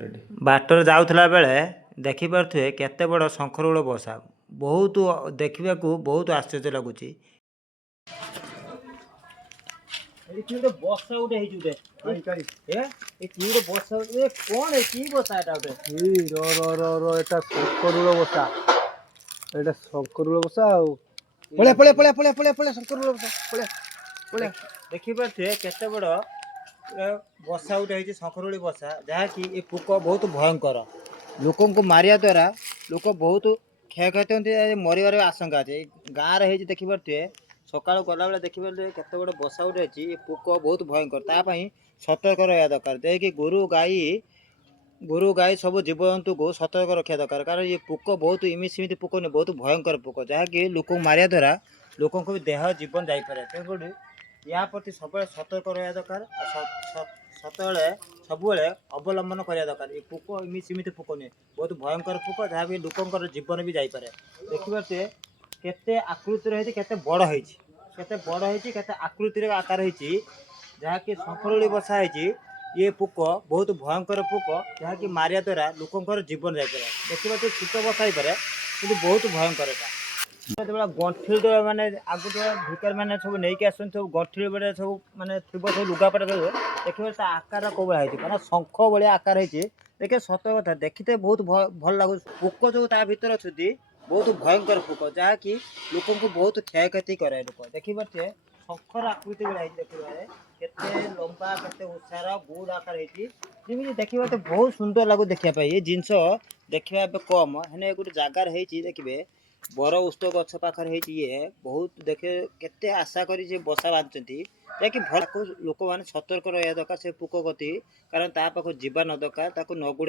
Water जाऊला बेले देखिपे केते बड़ शंखरूल बसा बहुत देखा बहुत आश्चर्य लगुच। बसा गोटे बसा कौन कि बसा शंकरुल बसा एटा शंकरुल बसा पळे पळे पळे पळे पळे पळे शंकरुल बसा पळे पळे देखिपे केते बड़ बसा गोटे शंखरूली बसा जहाँकि ये पोक बहुत भयंकर लोक मारिया द्वारा लोक बहुत क्षयक्षति होती मरवर आशंका अच्छे गाँव में देखिपे सकाल गला बेले देखिपे केते बड़ बसा गोटे अच्छी ये पोक बहुत भयंकर तापाई सतर्क रहा दरकार देखिए गोरु गाई सब जीवजंतु को सतर्क रखा दरकार कारण ये पोक बहुत इमित पोक नहीं बहुत भयंकर पोक जहाँकि लोक मारिया द्वारा लोक भी देह जीवन जापे तेणुकरी या प्रति सब सतर्क रहा दरकार सब अवलंबन करा दरकार ये पोक इमित पोक नहीं बहुत भयंकर पोक जहाँ भी लोकंर जीवन भी जापे देखिए केते आकृतिर होती केते बड़ होती केते बड़ होती केते आकृतिर आकार होती जहाँकि शंखरूली बसा है ये पोक बहुत भयंकर पोक जहाँकि मारिया द्वारा लोकंर जीवन जापे देखिए छूट बसा ही पारे कि बहुत भयंकर जो गंठिल मैंने आग भिकार मैंने सब नहीं आस सब गंठिल बेले सब मानते थी सब लुगापटा सब देखिए आकार कौ भाई मैंने शंख भाया आकार होती देखिए सत कथा देखते बहुत भल लगे पोक जो भर अच्छा बहुत भयंकर पोक जहाँकि लोक बहुत क्षयक्षति करे लोक देखिए शंखर आकृति बेला देखिए लंबा के ओसार गोल आकार होती देखिए बहुत सुंदर लगू देखापी ये जिनस देखा कम है गोटे जगार देखिए बर उस्त गछ पाखे ये बहुत देखे केते आशा करी बसा बांधुंट जैकि भल लोक मैंने सतर्क रहा दरकार से पोक गति कारण ता पाख जीवा न दरकार न गुड़ा।